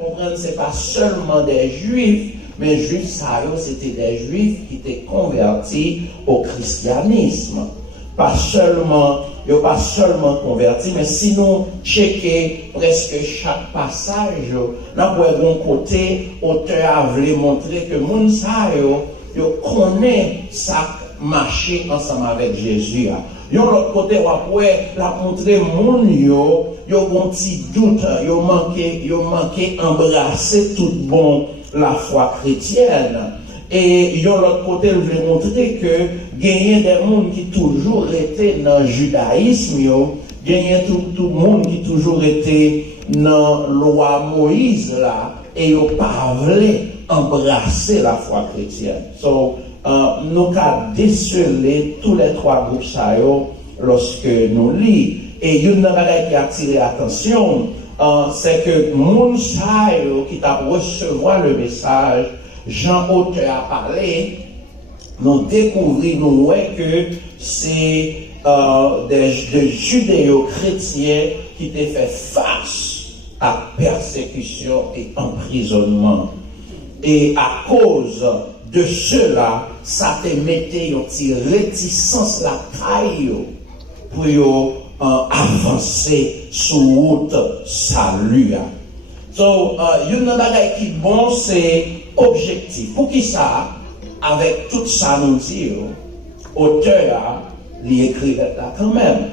comprendre, c'est pas seulement des juifs, mais juifs, ça, c'était des juifs qui étaient convertis au christianisme. Pas seulement convertis, mais si nous checkons presque chaque passage, nous pouvons côté, auteur a voulu montrer que moun sa yo connaît ça marcher ensemble avec Jésus. Yon l'autre côté, on peut la montrer moun yo un petit doute, yo manqué embrasser tout bon la foi chrétienne. Et yon l'autre côté, je vais montrer que gagner des monde qui toujours étaient dans le judaïsme, gagner tout le monde qui toujours était dans la loi Moïse là, et yo pas voulu embrasser la foi chrétienne. So, nous avons décelé tous les trois groupes ça lorsque nous lisons. Et une chose qui a attiré l'attention, c'est que moun sa qui t'a recevoir le message, Jean auteur a parlé, nous découvrons que c'est des judéo-chrétiens qui étaient fait face à persécution et emprisonnement. Et à cause de cela, ça te mettait une petite réticence la taille pour avancer sur route salut. So, une chose qui est bon, c'est objectif. Pour qui ça, avec tout ça nous dit, auteur, il écrit là quand même.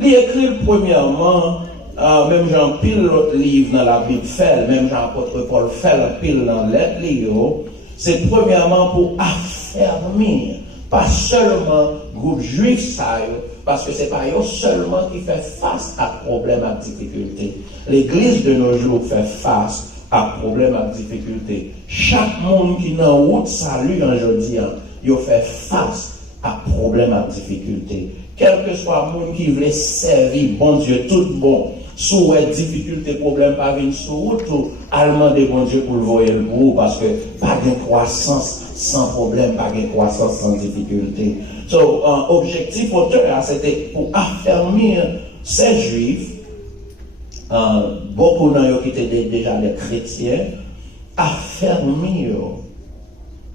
Il écrit premièrement, même Jean pile l'autre livre dans la Bible fait, même Jean-Apôtre Paul fait pile dans l'être livre, c'est premièrement pour affermir, pas seulement groupe juif ça, parce que c'est pas eux seulement qui fait face à problèmes, à difficultés. L'Église de nos jours fait face à problèmes, à difficultés. Chaque monde qui est dans la route salut aujourd'hui, il fait face à problèmes, à difficultés. Quel que soit le monde qui veut servir, bon Dieu, tout bon, sous les difficultés, problèmes, pas venir sur route, allemand de bon Dieu pour le voir le bout, parce que pas de croissance sans problème, pas de croissance sans difficulté. So, objectif auteur, c'était pour affermir ces juifs, beaucoup d'entre eux qui étaient déjà des chrétiens, affermir,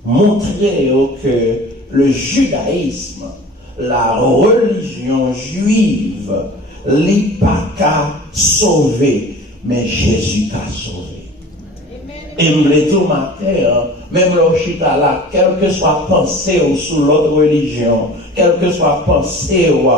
montrer que le judaïsme, la religion juive, n'est pas qu'à sauver, mais Jésus qu'a sauvé. Et me tout matin, même l'Ochita là, quelle que soit pensée ou sous l'autre religion, quelle que soit pensée ou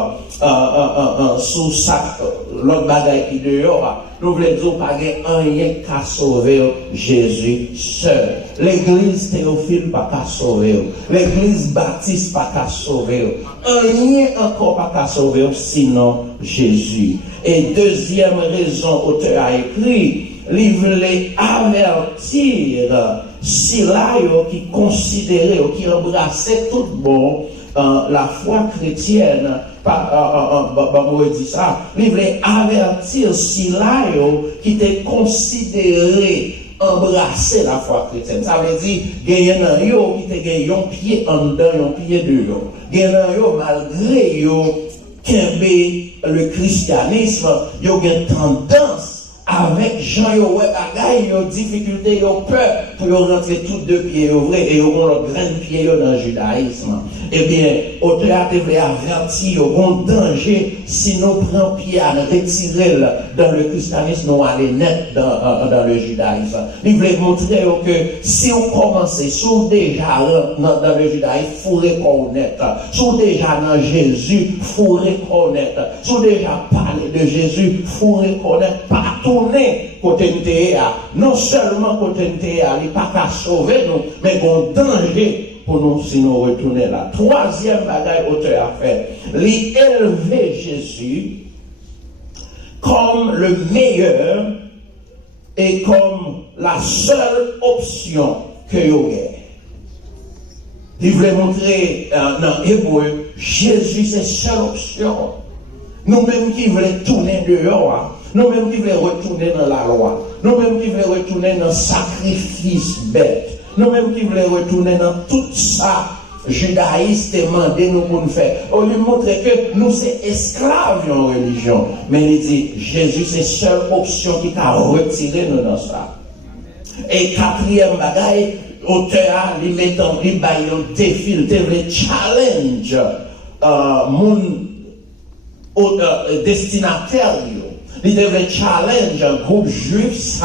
sous ça, l'autre bagaille qui dehors, nous voulons dire pas rien qu'à sauver Jésus seul. L'église Théophile pas qu'à sauver, l'église Baptiste pas qu'à sauver, rien encore pas qu'à sauver sinon Jésus. Et deuxième raison, auteur a écrit, il voulait avertir si là qui considérait, qui embrassait tout bon la foi chrétienne, dit ça, il voulait avertir si là qui était considéré embrasser la foi chrétienne. Ça veut dire, il y a un qui te gagne un pied en dedans, un pied dehors. Il y a un malgré le christianisme, il y a une tendance avec Jean, il y a des difficultés, il y a peur pour rentrer tous deux pieds ouvrés et il y a un grand pied dans le judaïsme. Eh bien, auteur devrait avertir, il y a un danger si nous prenons pied à retirer dans le christianisme, nous allons net dans le judaïsme. Il voulait montrer que si on commence, si on déjà dans le judaïsme, il faut reconnaître. Si on déjà dans Jésus, il faut reconnaître. Si on déjà parlé de Jésus, il faut reconnaître. Pas tourner côté NTA. Non seulement côté NTA, il n'est pas qu'à sauver nous, mais un danger pour nous si nous retournons là. Troisième bagaille auteur a fait, l'élever Jésus comme le meilleur et comme la seule option que vous avez. Il voulait montrer dans Hébreu, Jésus c'est seule option. Nous-mêmes qui voulons tourner dehors, nous-mêmes qui voulons retourner dans la loi, nous-mêmes qui voulons retourner dans le sacrifice bête, nous-mêmes qui voulons retourner dans tout ça, judaïsme demandé nous pour nous faire. On lui montre que nous sommes esclaves en religion. Mais il dit, Jésus c'est seule option qui t'a retiré nous dans ça. Et quatrième bagaille, auteur, il met en défi, il devait challenge mon destinataire, il devait challenge un groupe juif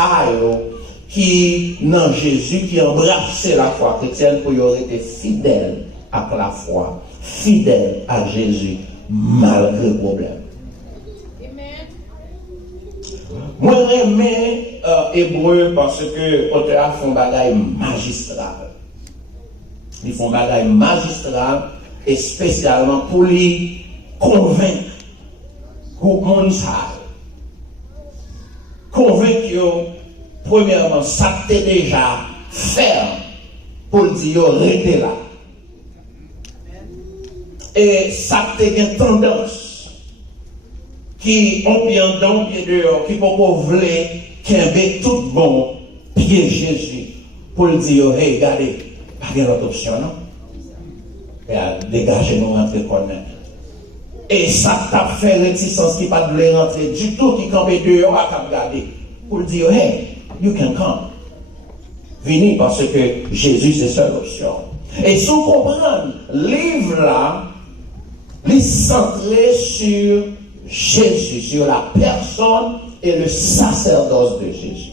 qui, non Jésus, qui embrassait la foi chrétienne pour y avoir été fidèle à la foi, fidèle à Jésus, malgré le problème. Moi, j'aime Hébreu parce que l'auteur font bagaille magistral. Ils font bagaille magistral et spécialement pour les convaincre. Pour monde ça. Convaincre, premièrement, ça t'est déjà ferme pour dire restez là. Et ça t'est une tendance qui ont bien dans pied dehors, qui peuvent voler, qui aiment tout bon, pied Jésus, pour le dire, hey, regardez, pas de l'autre option, non? Et à dégager nous rentrer connaître. Et ça t'a fait réticence qui pas de rentrer du tout, qui campait dehors à regarder, pour le dire, hey, you can come. Venez parce que Jésus c'est seule option. Et si vous comprenez, livre là, il est centré sur Jésus, sur la personne et le sacerdoce de Jésus.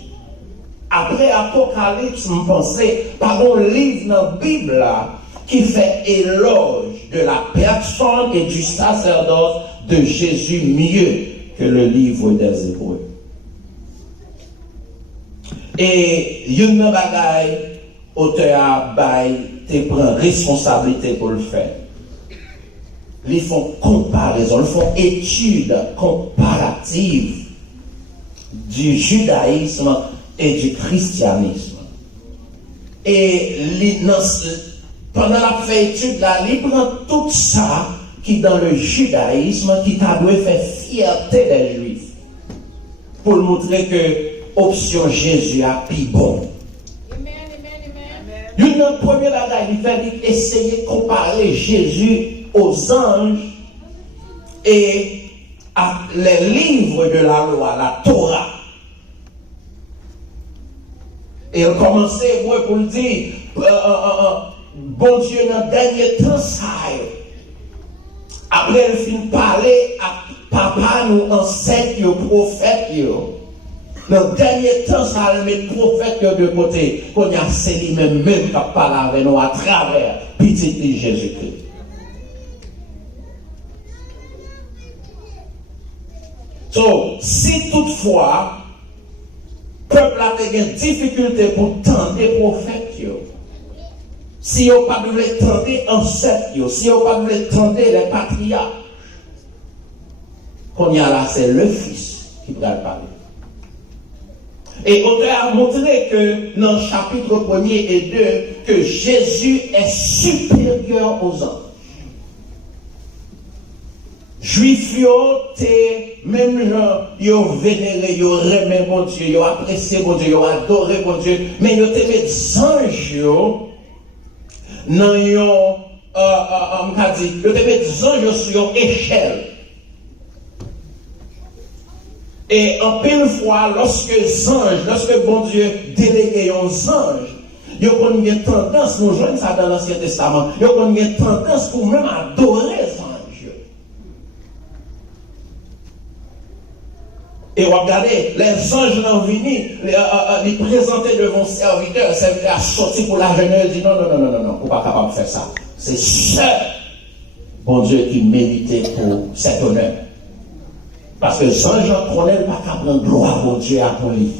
Après Apocalypse, je pensais par un livre dans la Bible là, qui fait éloge de la personne et du sacerdoce de Jésus mieux que le livre des Hébreux. Et une bagaille, auteur te prend responsabilité pour le faire. Ils font comparaison, ils font étude comparative du judaïsme et du christianisme. Et pendant la fait étude là, ils prennent tout ça qui dans le judaïsme qui t'a dû faire fierté des juifs pour montrer que option Jésus a plus bon. Une première bagaille, il fait essayer de comparer Jésus aux anges et à les livres de la loi, la Torah. Et il commençait pour le dire, bon Dieu, dans le dernier temps, ça. Après, il finit de parler à papa, nous ancêtres, nos prophètes. Dans le dernier temps, ça a mis prophètes de côté. Qu'on a scellé même qui parle avec nous à travers petit Jésus-Christ. So, si toutefois, le peuple a des difficultés pour tendre les prophètes, si on ne pas voulu tendre ancêtres, si on ne pas voulu tendre les patriarches, qu'on y a là, c'est le Fils qui va parler. Et on a montré que dans le chapitre 1er et 2, que Jésus est supérieur aux anges. Juifs, même gens, ils ont vénéré, ils ont aimé mon Dieu, ils ont apprécié mon Dieu, ils ont adoré mon Dieu, mais ils ont été des anges, non, ils ont été des anges sur une échelle. Et en pile fois, lorsque bon Dieu délégué aux anges, ils ont une tendance, nous joignons ça dans l'Ancien Testament, ils ont une tendance pour même adorer les anges. Et regardez, les anges l'ont venu, les présenter devant serviteur a sorti pour la jeunesse, il dit non, on n'est pas capable de faire ça. C'est seul, bon Dieu, qui méritait pour cet honneur. Parce que Jean connaît pas qu'à prendre gloire au Dieu à ton livre.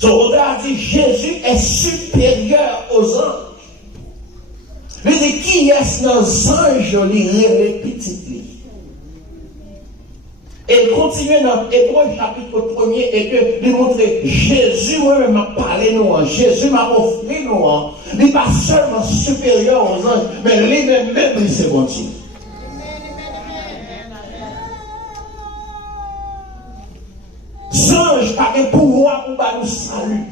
Donc, on a dit Jésus est supérieur aux anges. Il dit qui est dans les anges, il révèle petit livre. Et il continue dans Hébreu chapitre 1er et 2, de montrer Jésus moi-même m'a parlé nous, Jésus m'a offert nous, il n'est pas seulement supérieur aux anges, mais lui-même il s'est continu. Ange pas de pouvoir pour nous saluer.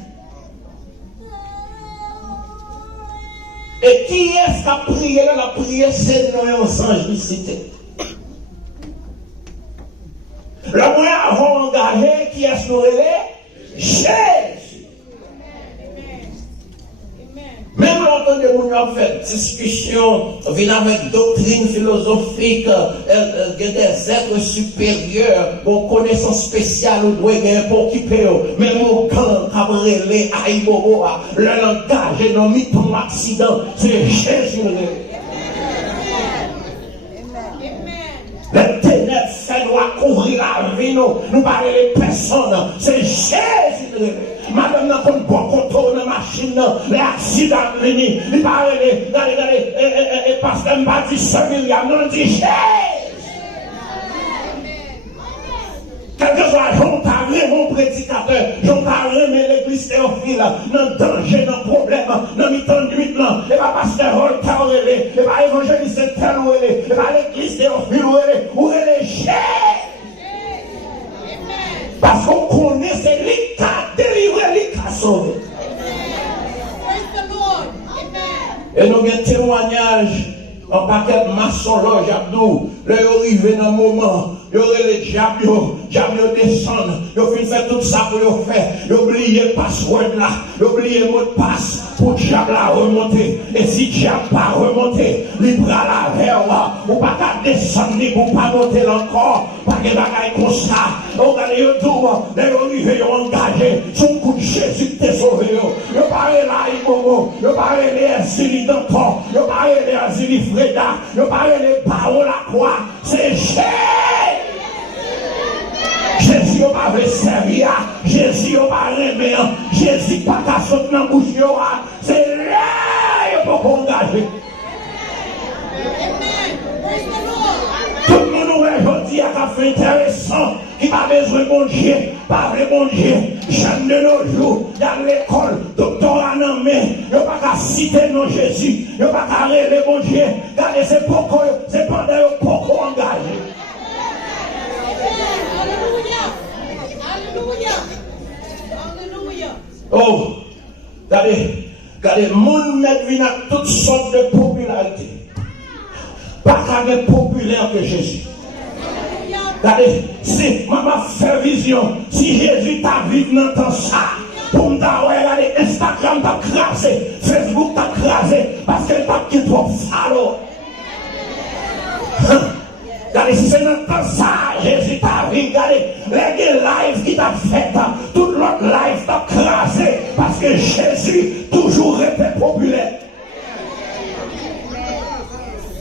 Et qui est-ce qui a prié dans la prière? C'est nous, les anges, cité. Le moyen avant engagé, qui est-ce nous relais? Jésus. Même longtemps que nous avons fait discussion, vient avec doctrine philosophique, des êtres supérieurs, bon connaissance spéciale, ou doit gagner pour qui paye, même au camp, cabrelé, aïboboa, le langage, et non, mis ton accident, c'est Jésus. Les ténèbres, ça doit couvrir la vie, nous parlons les personnes, c'est Jésus. Madame n'a pas de bon contour dans la machine, les accidents venus, il parle, et parce qu'elle m'a dit 5 milliards, non, on dit Jésus. Quel que soit, j'en parle, mon prédicateur, j'en parle, mais l'église théophile, dans danger, dans problème, dans mi-temps de nuit, et pas pasteur Voltaire, et pas évangéliste tel, et pas l'église théophile, ou les Jésus. Parce qu'on connaît, c'est lui qui a délivré, lui qui a sauvé. Et nous avons un témoignage en paquet de maçon-loge, Abdou. Là, ils arrivent dans un moment, ils ont les diables descendent, ils ont fait tout ça pour les faire. Ils ont oublié le password là, ils ont oublié le mot de passe pour le diable remonter. Et si le diable pas remonter, il prend la verre, ou pas qu'à descendre, pour pas monter encore, pas que bagaille comme ça. Regardez, ils ont arrivé, ils ont engagé, son coup de Jésus qui t'a sauvé. Ils ont parlé là, ils ont parlé les asiles d'encore, ils ont parlé les asiles Freda, ils ont parlé les paroles à quoi. C'est Jésus. Jésus n'a pas servir, Jésus n'a pas remis, Jésus n'a pas sauté dans la bouche. C'est là qu'il faut engager. Tout le monde aujourd'hui a fait intéressant, qui n'a pas besoin de bon Dieu, pas de bon Dieu. Jeune de nos jours, dans l'école, doctorat en main, il n'y a pas qu'à citer non Jésus, il n'y a pas qu'à rêver bon Dieu. Regardez, c'est pourquoi, c'est pendant pourquoi engagé. Oh, regardez, le monde vient à toutes sortes de popularité. Pas qu'à être populaire que Jésus. Regardez, si maman fait vision, si Jésus t'a vécu dans ça, pour me regarder Instagram t'a crasé, Facebook t'a crasé, parce qu'elle t'a quitté trop follow. Regardez, si c'est dans ça, Jésus t'a vu, regardez, les lives qui t'a fait, toute l'autre live t'a crasé, parce que Jésus toujours était populaire.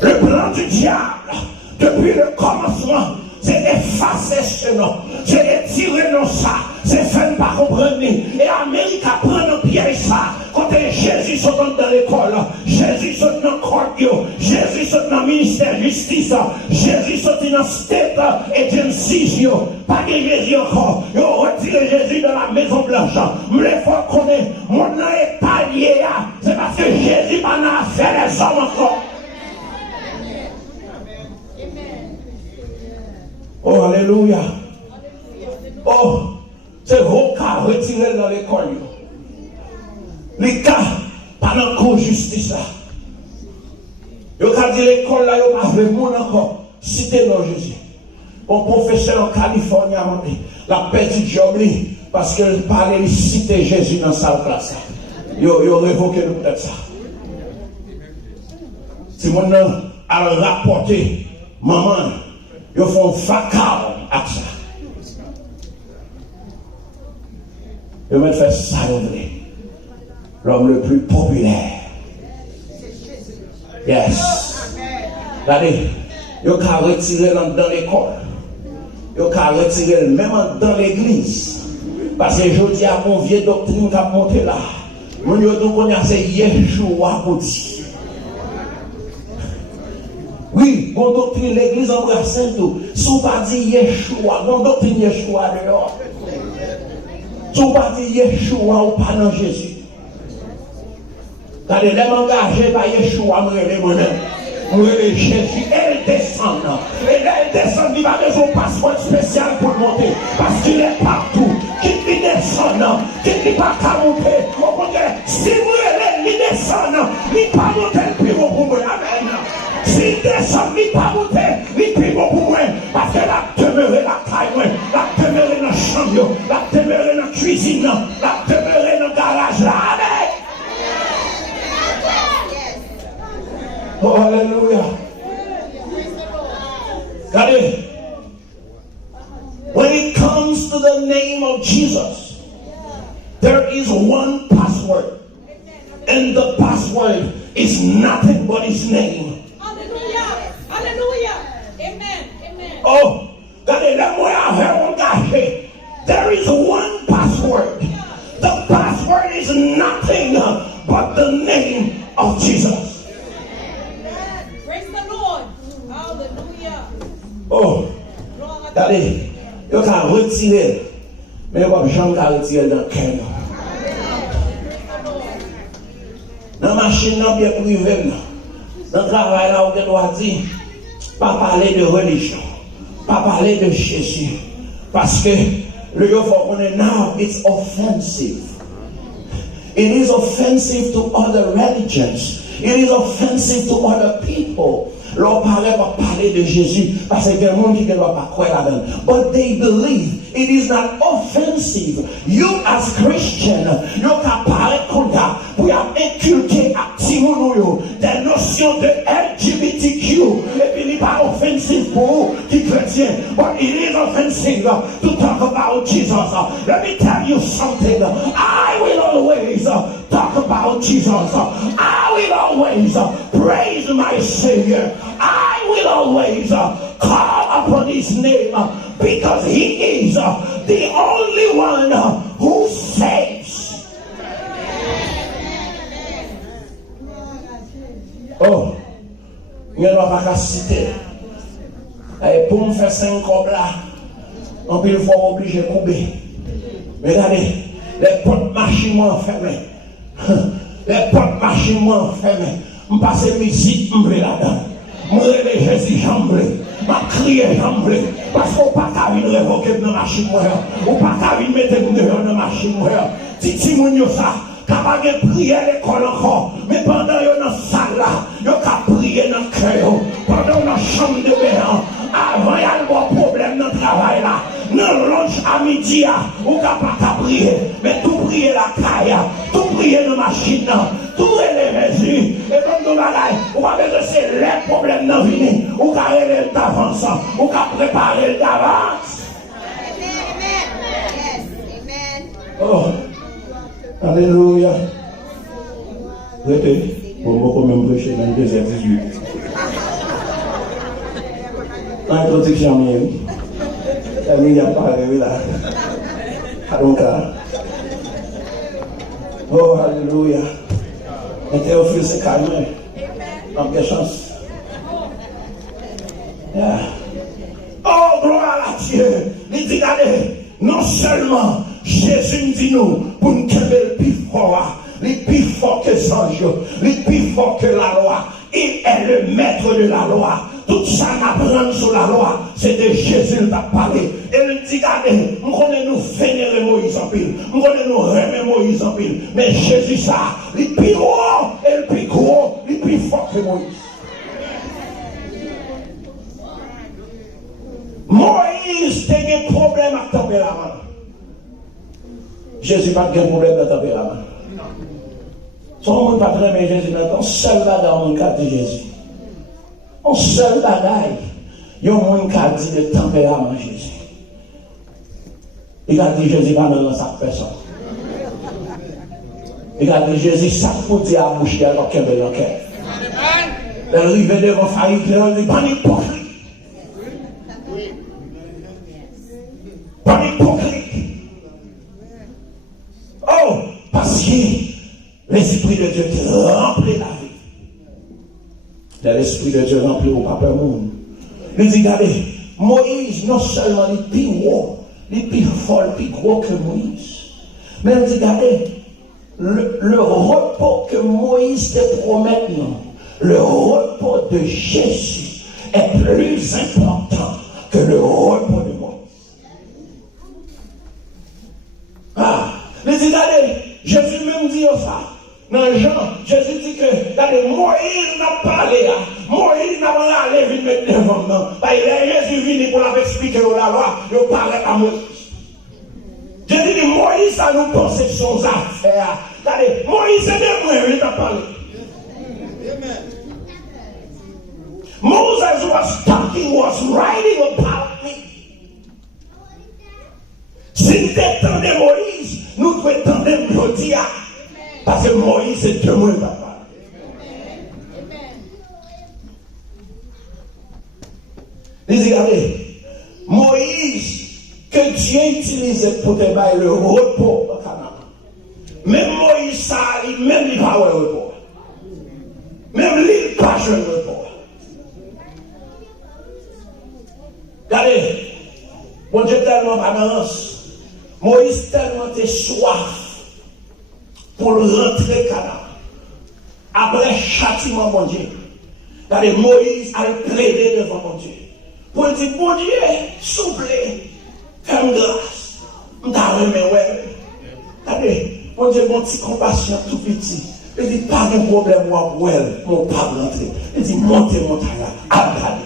Le plan du diable, depuis le commencement, c'est effacer ce nom, c'est retirer non ça, c'est faire pas comprendre. Et Amérique prend un piège ça. Quand Jésus saute dans l'école, Jésus saute dans le corps, Jésus saute dans le ministère de justice, Jésus saute dans le state agency, pas de Jésus encore. Ils ont retiré Jésus de la maison blanche. Mais les fois qu'on est, mon nom est allié, c'est parce que Jésus n'a pas fait les hommes encore. Oh, alléluia. Oh, c'est vos cas retirés dans l'école. Les cas, pas dans le cours justice là. Vous avez dit l'école là, vous n'avez pas de monde encore. Citez non Jésus. Mon professeur en Californie a demandé la petite job parce qu'il parlait de citer Jésus dans sa classe. Il a révoqué peut-être ça. Si mon nom a rapporté, maman, ils font facao avec ça. Ils vont faire ça, l'homme le plus populaire. Yes. Regardez, ils ont retiré dans l'école. Ils ont retiré même dans l'église. Parce que je dis à mon vieux doctrine qui a monté là. Mon Dieu, nous connaissons Yeshua pour dire. Oui, mon doctrine, l'église embrasse tout. Si on pas dit Yeshua, mon doctrine Yeshua dehors. Si on pas dit Yeshua ou pas dans Jésus. Regardez, les engagés par Yeshua, moi-même. Jésus, elle descend. Et là, elle descend, il va besoin d'un passeport spécial pour monter. Parce qu'il est partout. Qu'il descend, qu'il n'est pas qu'à monter. Au contraire, si vous voulez, il descend, il n'est pas monter le plus haut pour moi. Amen. S'il descend, il n'est pas monter, il est plus haut pour moi. Parce que la demeure la taille, la demeure dans le champ. cuisine, la demeurer dans le garage là. Amen. Oh, alléluia. Regardez. When it comes to the name of Jesus, there is one password. And the password is nothing but his name. Hallelujah. Hallelujah. Amen. Amen. Oh, there is one password. The password is nothing but the name of Jesus. Praise the Lord. Hallelujah. Oh, regardez, vous pouvez retirer, mais vous ne pouvez pas retirer dans le cœur. Dans la machine, dans le privé, dans le travail, là, vous doit dire, pas parler de religion, pas parler de Jésus. Parce que le now it's offensive. It is offensive to other religions. It is offensive to other people. L'on parler de Jésus parce qu'il y a des gens qui ne doivent pas croire là-dedans. But they believe it is not offensive. You as Christian, you can parler comme ça pour inculquer à Timono des notions de LGBTQ. Et puis il n'est pas offensif pour vous qui chrétiens. But it is offensive to talk about Jesus. Let me tell you something. I will always talk about Jesus. I will always praise my Savior. I will always call upon his name because he is the only one who saves. Oh, il n'y a pas qu'à citer. Et pour me faire 5 cobs là, on peut le voir obligé de couper. Mais regardez, les portes machines fermées. Les portes machines fermées. Je passe musique là-dedans. Je relève Jésus jambré. Je crie jambré. Parce qu'on n'a pas venir révoquer dans la machine. On n'a pas venir mettre dans la machine. Si vous avez ça, capable de prier à l'école encore. Mais pendant que vous êtes dans la salle là, vous pouvez prier dans le cœur. Pendant dans la chambre de bain, avant il y a un problème dans le travail là. Dans le lunch à midi, vous n'avez pas prier. Mais tout prier la caille, tout prier dans la machine, tout est Jésus. Et comme nous l'avons, vous avez laissé les problèmes dans la vie. Vous avez relève d'avance. Vous avez préparé d'avance. Oh, alléluia. Répétez, pour moi, même prêcher dans le 2h18. Introduction, il n'y a pas de là. Donc, oh, alléluia. Et Théophile, c'est calme. En quelle chance. Yeah. Oh, gloire à Dieu. Il dit, allez, non seulement Jésus dit nous, pour nous faire le plus fort, le plus fort que les anges, le plus fort que la loi. Il est le maître de la loi. Tout ça n'apprend sur la loi, c'est de Jésus qui a parlé. Et il dit, regardez, nous connaissons nous vénérer Moïse en pile, nous connaissons nous remettre Moïse en pile. Mais Jésus, ça, le plus haut et le plus gros, le plus fort que Moïse. Moïse a un problème avec le tempérament. Jésus n'a pas de problème avec le tempérament. Son monde pas très bien Jésus, mais un seul bagage dans le cas de Jésus. Un seul bagage, il y a un monde qui a dit le tempérament de Jésus. Il a dit Jésus pas dans sa personne. Il a dit Jésus, ça pour dire à boucher alors qu'il y a de l'enquête. Il arrive devant Farid, il dit pas d'hypocrite. Pas d'hypocrite. Oh, parce que l'Esprit de Dieu te remplit la vie. L'Esprit de Dieu remplit au papa monde. Il dit, regardez, Moïse, non seulement il est plus haut, il est plus fort, il est plus gros que Moïse. Mais il dit, regardez, le repos que Moïse te promet, non, le repos de Jésus est plus important que le repos de Moïse. Ah, il dit, regardez, Jésus même dit ça. Dans Jean, Jésus dit que Moïse n'a pas parlé, Moïse n'a pas allé venir mettre devant nous. Jésus venu pour l'expliquer la loi, il parlait à Moïse. Jésus dit Moïse Moïse, ça nous pense que son affaire. Regardez, Moïse est bien moi, il t'a parlé. Moses was talking, was writing about me. Si nous attendons Moïse, nous devons attendre Jodia. Parce que Moïse est Dieu, moi, papa. Regardez, Moïse, que Dieu utilisait pour te bailler le repos au Canaan. Même Moïse, ça, même il pas le repos. Même lui, il pas le repos. Regardez, bon Dieu tellement avance. Moïse tellement était soif pour rentrer au Canaan. Après châtiment, mon Dieu. Regardez, Moïse a plaidé devant mon Dieu. Pour dire, bon Dieu, souple, fais-moi grâce. Je t'ai remis, ouais. Regardez, mon Dieu, mon petit compassion tout petit. Il dit, pas de problème, moi, ouais, mon pas rentrer. Il dit, montez, montez là, allez.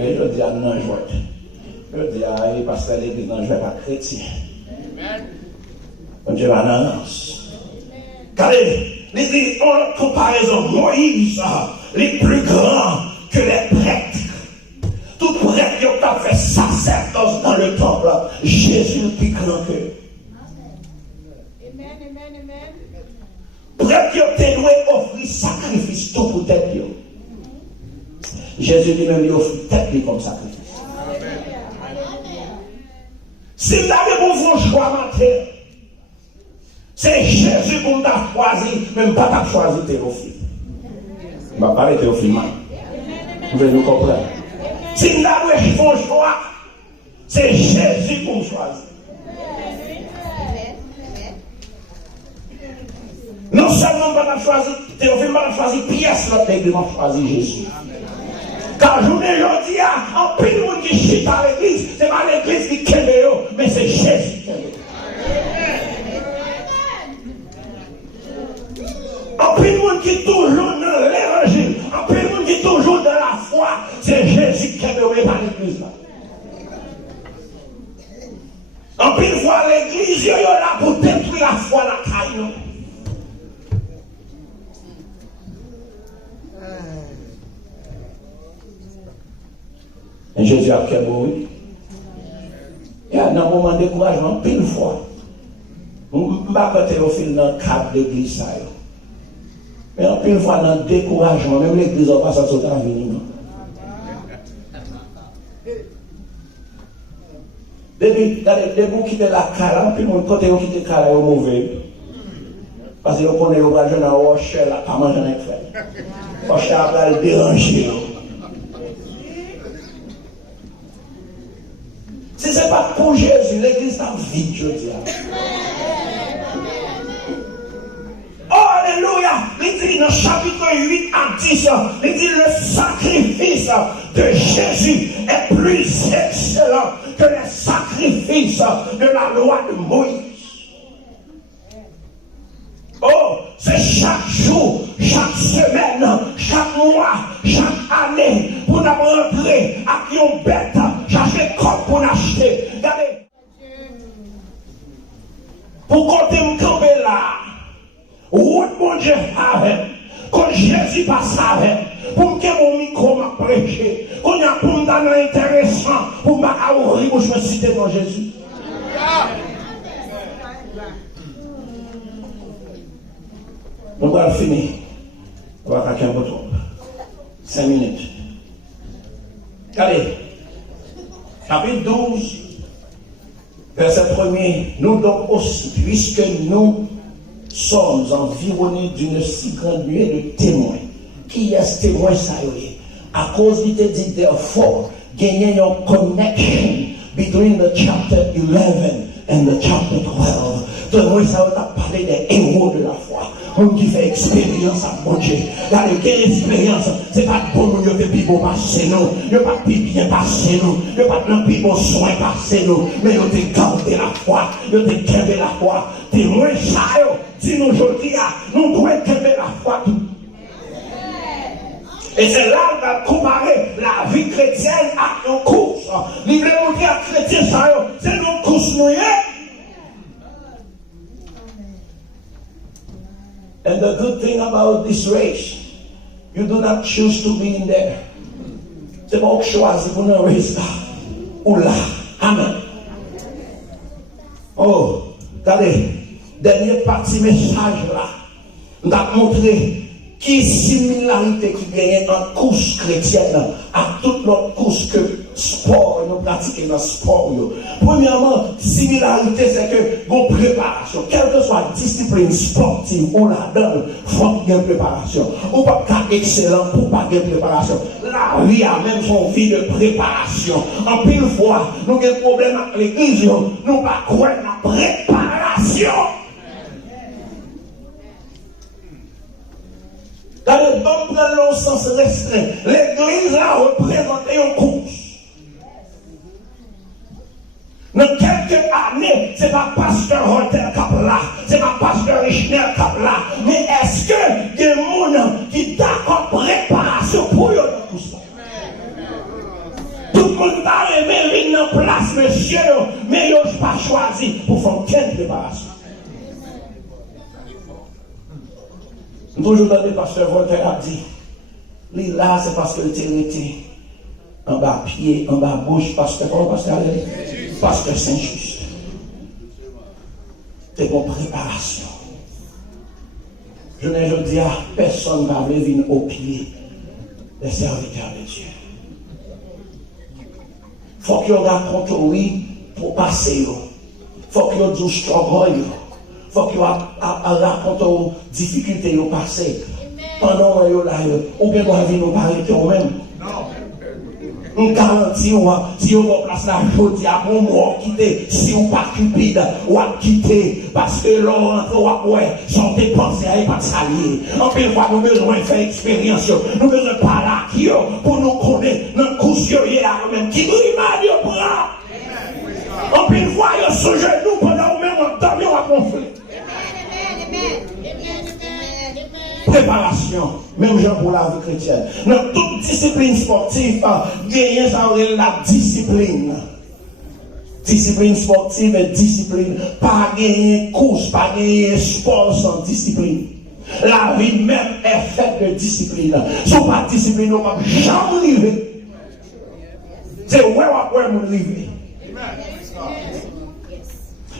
Et je dis, non, je dis, parce que l'église, non, je ne vais pas chrétien. Mon Dieu, annonce. Regardez, il dit, en comparaison, Moïse, les plus grands que les prêtres. Tout prêtre qui a fait sacerdoce dans le temple, Jésus le plus grand que. Amen, amen, amen. Prêtre qui a dénoué offrir sacrifice tout pour tête. Jésus lui-même lui offre tête comme sacrifice. Si vous avez pour vous choix matin, c'est Jésus pour t'a choisi, même pas t'a choisi Théophile. Je ne vais pas parler Théophile. Vous allez nous comprendre. Si vous avez pour choix, c'est Jésus pour choisir. Non seulement pas t'a choisi Théophile, pas t'a choisi pièce, notre église m'a choisi Jésus. Car je aujourd'hui, en pile monde qui chute à l'église, c'est pas l'église qui kende, mais c'est Jésus qui kende. En pile monde qui toujours dans l'évangile, en pile monde qui toujours dans la foi, c'est Jésus qui kende, mais pas l'église là. En pile fois l'église, il est là pour détruire la foi dans la caille. Et Jésus a fait mourir. Et dans un moment de découragement, pile fois, je ne vais pas Théophile dans le cadre de l'église. Mais en pile fois, dans le découragement, même l'église n'a pas sorti à venir. Depuis vous quittez la cara, puis mon côté vous quittez la cara, vous mauvais. Parce que vous connaissez le bras de la roche, là, pas manger avec frère. Roche a le déranger. Si ce n'est pas pour Jésus, l'église est vide, je dis. Oh, alléluia! Il dit dans chapitre 8 à 10, il dit le sacrifice de Jésus est plus excellent que les sacrifices de la loi de Moïse. Oh, c'est chaque jour, chaque semaine, chaque mois, chaque année, pour nous rentrer à qui on bête, chercher comme pour acheter. Regardez. Pour compter me camper là, où mon Dieu avait, quand Jésus passe avec, pour que mon micro m'a prêché, qu'on y a pour me donner intéressant, pour m'avoir pour je me citer dans Jésus. On va finir. On va faire un bouton. 5 minutes. Allez. Chapitre 12, verset 1er. Nous donc aussi, puisque nous sommes environnés d'une si grande nuée de témoins. Qui est ce témoin ça y est? À cause il te dit, therefore, gagner your connection between the chapter 11 and the chapter 12. Témoin ça va parler des héros de la foi. On qui fait expérience à mon Dieu. Regardez, quelle expérience? C'est pas bon, nous, il y a plus beau passer nous. Il n'y a pas plus bien passer nous. Il n'y a pas plus bon soin passer nous. Mais il y a gardé la foi. Il y a gardé la foi. Témoin ça, dis-nous aujourd'hui, nous devons garder la foi tout. Et c'est là qu'on va comparer la vie chrétienne à une course. Il veut montrer à chrétien ça, c'est une course nouée. And the good thing about this race, you do not choose to be in there. C'est pas que choisir pour nous race là. Ou là. Amen. Oh, regardez, dernière partie message là. On a montré qui similarité qui gagne en course chrétienne à toute notre course que sport nous pratiquons dans le sport. Premièrement, similarité c'est que vos préparation, quelle que soit la discipline sportive ou la donne, il faut qu'il y ait une préparation. Ou pas excellent pour pas de préparation. La vie a même son vie de préparation. En pile fois, nous avons des problèmes avec l'église, nous pas croire la préparation. Dans le bon dans le sens restreint, l'église a représenté une course. Dans quelques années, ce n'est pas pasteur Rotter qui est là, ce n'est pas pasteur Richner qui est là, mais est-ce que des gens qui d'accord préparation pour une course? Tout le monde va aimer venir en place, monsieur, mais ils n'ont pas choisi pour faire quelle préparation? Toujours dans le pasteur Voltaire a dit, lui là c'est parce qu'il était en bas pied, en bas bouche, pasteur Saint-Just. C'est pour préparation. Je ne dis à personne ne va venir au pied des serviteurs de Dieu. Il faut qu'il raconte oui pour passer. Il faut qu'il dise struggle. Il faut qu'il raconte aux difficultés au passé. Pendant que vous êtes là, ou bien vous avez nous parler de vous-même. On garantit, si vous avez place là, je dis à vous, quitter, si vous pas cupide, ou à quitter, parce que l'on rentre, sont dépensés à pas de salier. En plus, fois, nous avons besoin de faire expérience, nous avons besoin de parler pour nous connaître, notre couche, même qui nous prend. En plus, fois, il y a ce genou pendant que même on dormit, on va conflit. Préparation, même genre pour la vie chrétienne. Dans toute discipline sportive, gagner ça la discipline. Discipline sportive et discipline. Pas gagner course, pas gagner sport sans discipline. La vie même est faite de discipline. Si on pas discipline, on ne va jamais arriver. C'est où on va arriver.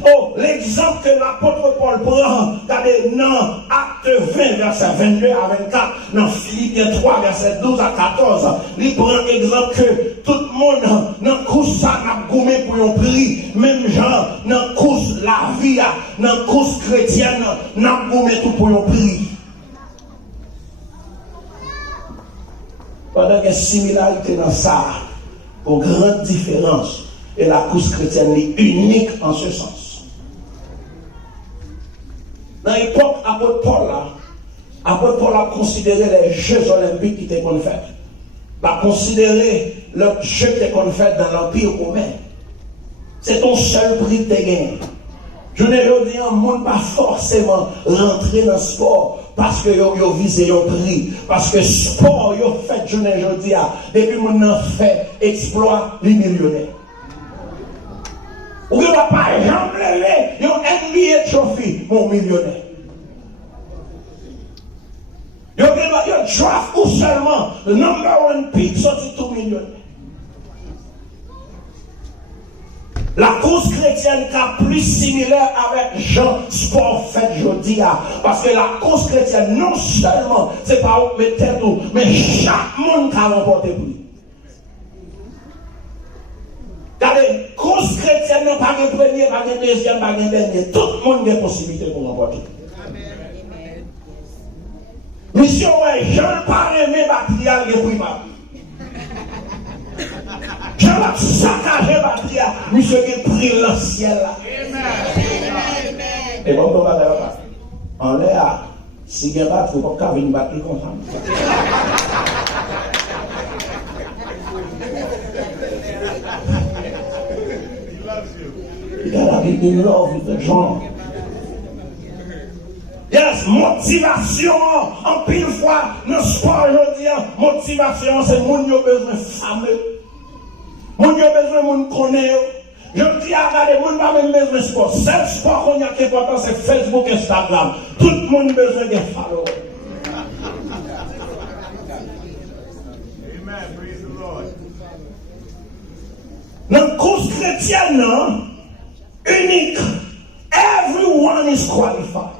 Oh, l'exemple que l'apôtre Paul prend, regardez, dans Acte 20, verset 22 à 24, dans Philippiens 3, verset 12 à 14, il prend l'exemple que tout le monde, dans la course, ça n'a gommé pour un prix, même genre, dans la course, la vie, dans la course chrétienne, n'a gommé tout pour un prix. Pendant qu'il y a une similarité dans ça, une grande différence, et la course chrétienne est unique en ce sens. Dans l'époque, apôtre Paul a considéré les Jeux olympiques qui étaient qu'on fait. Il a considéré le jeu qui était qu'on fait dans l'Empire romain. C'est ton seul prix que tu gagnes. Je ne veux dire, monde pas forcément rentrer dans le sport parce que vous visez un prix. Parce que sport, vous fait, je ne veux dire, depuis que vous fait exploit les millionnaires. Ou vous ne pas jamais lever un NBA trophy, mon millionnaire. Vous draft ou seulement le number one pick sorti tout millionnaire. La course chrétienne est plus similaire avec Jean sport fait aujourd'hui. Parce que la course chrétienne, non seulement, c'est pas où mettre tête, mais chaque monde qui a remporté prix. Regardez, course chrétienne n'a pas de premier, pas de deuxième, pas de dernier. Tout le monde a des possibilités pour remporter. Mission, je ne pas aimer batterie de prix. Je ne pas saccager batterie, monsieur qui pris le ciel là. Et bon, on est à, si il y a batterie, il ne faut pas venir batterie comme ça. You gotta be in love with the drum. Yes, motivation, en pile fois, dans le sport, je dis, motivation, c'est mon qui a besoin de fameux. Mon qui a besoin de connaître. Je dis, regardez, mon pas même besoin de sport. Seul sport qu'on a qui est important, c'est Facebook, Instagram. Tout le monde a besoin de followers. Amen. Praise the Lord. Dans la course chrétienne, unique, everyone is qualified.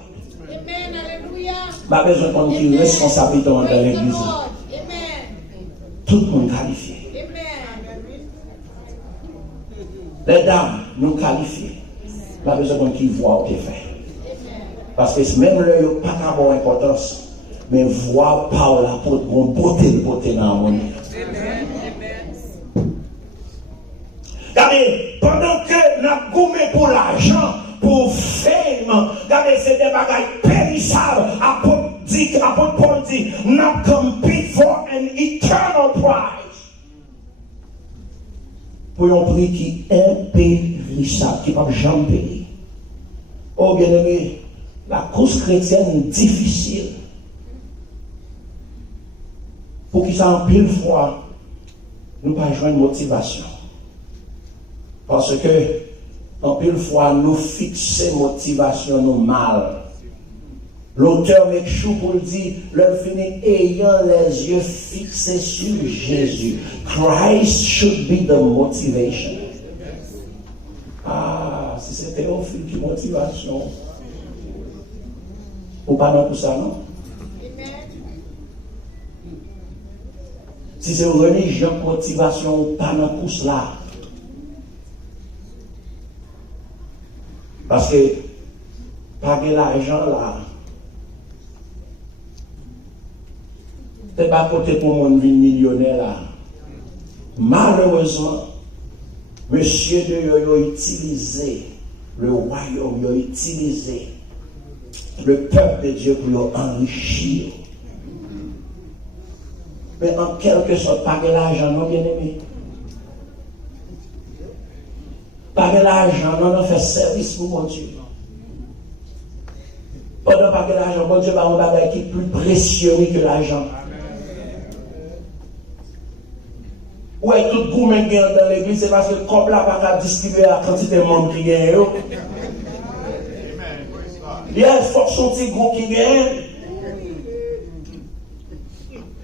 Amen. Hallelujah. Pas besoin qu'on ait une responsabilité dans Praise the l'église. Lord. Amen. Tout le monde qualifié. Amen. Les dames, nous qualifiés. Pas besoin qu'on ait voix au fait. Parce que même là, il n'y a pas d'avoir importance. Mais voix par la pour beauté dans le monde. Regardez, pendant que nous avons gommé pour l'argent, pour fame, regardez, c'est des bagages périssables. Apôtre Paul dit, nous compete for an eternal prize. Pour un prix qui est impérissable, qui ne peut jamais payer. Oh, bien aimé, la course chrétienne est difficile. Pour qu'ils en pile fois, nous ne pas joindre motivation. Parce que, en pile fois, nous fixons motivation nous mal. L'auteur m'échoue pour le dire, le finit ayant les yeux fixés sur Jésus. Christ should be the motivation. Ah, si c'était au fil de motivation. Ou pas dans tout ça, non? Si c'est une religion, motivation, ou pas dans tout cela. Parce que, paguer l'argent là, c'est pas côté pour mon vie millionnaire là. Malheureusement, monsieur de yo a utilisé le royaume, il a utilisé le peuple de Dieu pour l'enrichir. Mais en quelque sorte, paguer l'argent, non bien aimé. Paguer l'argent, non, on fait service pour mon Dieu. Pendant paguer l'argent, mon Dieu va un bagage qui est plus précieux que l'argent. Ouais, tout le monde qui est dans l'église, c'est parce que comme là, pas qu'à distribuer la quantité de monde qui gagne. Il y a un petit groupe qui gagne.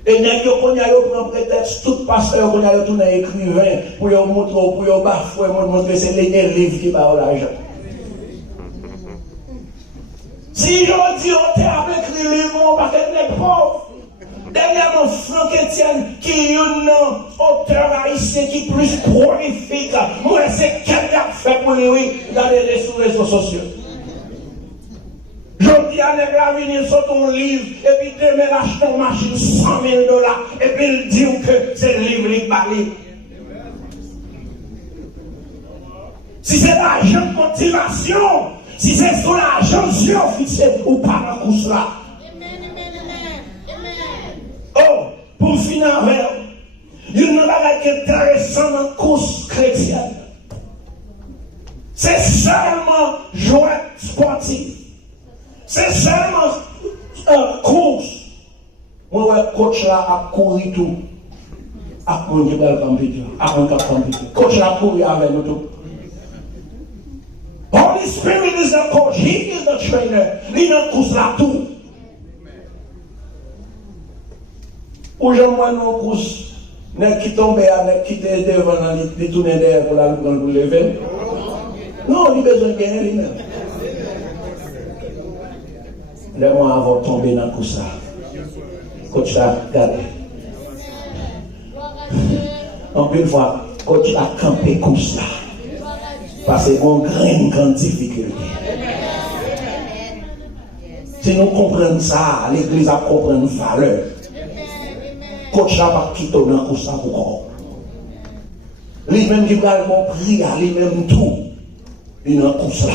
Et il y a qui prend prétexte, tout pasteur qui a tout écrivain pour y montrer, pour y bafouer, montrer c'est les livres qui va l'argent. Si je dis, on t'a écrit le livre, parce que les pauvres. Dernièrement, Franck Etienne, qui est un auteur haïtien qui est plus prolifique, moi, c'est qu'elle a fait pour lui dans les réseaux sociaux. Je dis à la venir sur ton livre, et puis demain, acheter une machine $100,000, et puis il dit que c'est le livre qui va lire. Si c'est l'argent de motivation, si c'est sur l'argent de Dieu officiel, ou pas dans tout cela. Oh, pour finir avec, il y a une chose qui est intéressante dans la course chrétienne. C'est seulement jouer sportif. C'est seulement course. Moi, le coach là a couru tout. A mon qui va compétir. A mon qui va compétir. Coach là a couru avec nous tout. Holy Spirit is the coach. He is the trainer. Il a course là tout. Ou j'en vois nos courses. N'est qui tombe avec qui était devant les tourner derrière pour la lever. Non, il a besoin de gagner lui-même. Laisse-moi avoir tombé dans tout ça. Coach a regardé. En plus, fois, coach a campé comme ça. Parce que on a une grande difficulté. Si nous comprenons ça, l'église a compris une valeur. Coach a pas quitté dans tout ça pour lui-même qui va mon prix à lui-même tout. Il n'a tout ça.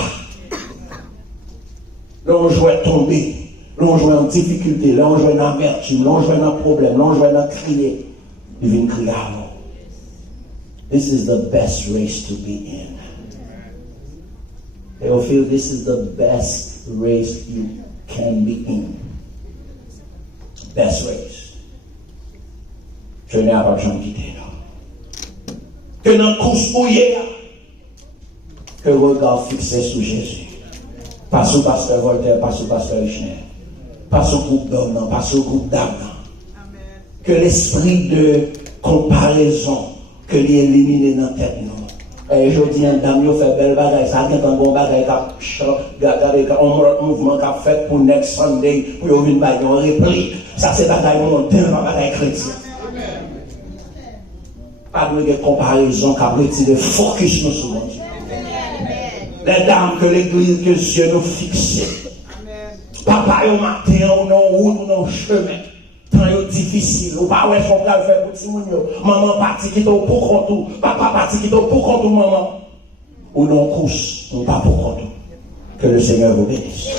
Là, on jouait tomber, là, on jouait en difficulté, là, on jouait en amertume, là, on jouait en problème, là, on jouait en crier. Il vient crier avant. This is the best race to be in. They will feel this is the best race you can be in. Best ways. Je n'ai pas jamais quitté là. Que dans la course bouillée, que regard fixé sur Jésus. Pas sur pasteur Voltaire, pas sur pasteur Richner. Pas sur groupe d'hommes, non, pas sur groupe d'âmes. Que l'esprit de comparaison, que l'éliminer dans la tête, non. Et je dis, dame, yo fait belle bagaille, ça a un bon bagaille, un mouvement qu'a fait pour next Sunday, pour y une bagaille, on réplique. Ça, c'est bagaille mondaine, pas bagaille chrétien. Pas de comparaison, qu'a retiré focus nous sur mon Dieu. Les dames que l'église, que Dieu nous fixe. Papa, au matin, ou non route, ou non chemin. Temps difficile, ou pas ouais, son gars fait pour petit moun yo. Maman parti qui t'au pour compte, papa parti qui t'au pour compte, maman. Ou non course, ou pas pour compte. Que le Seigneur vous bénisse.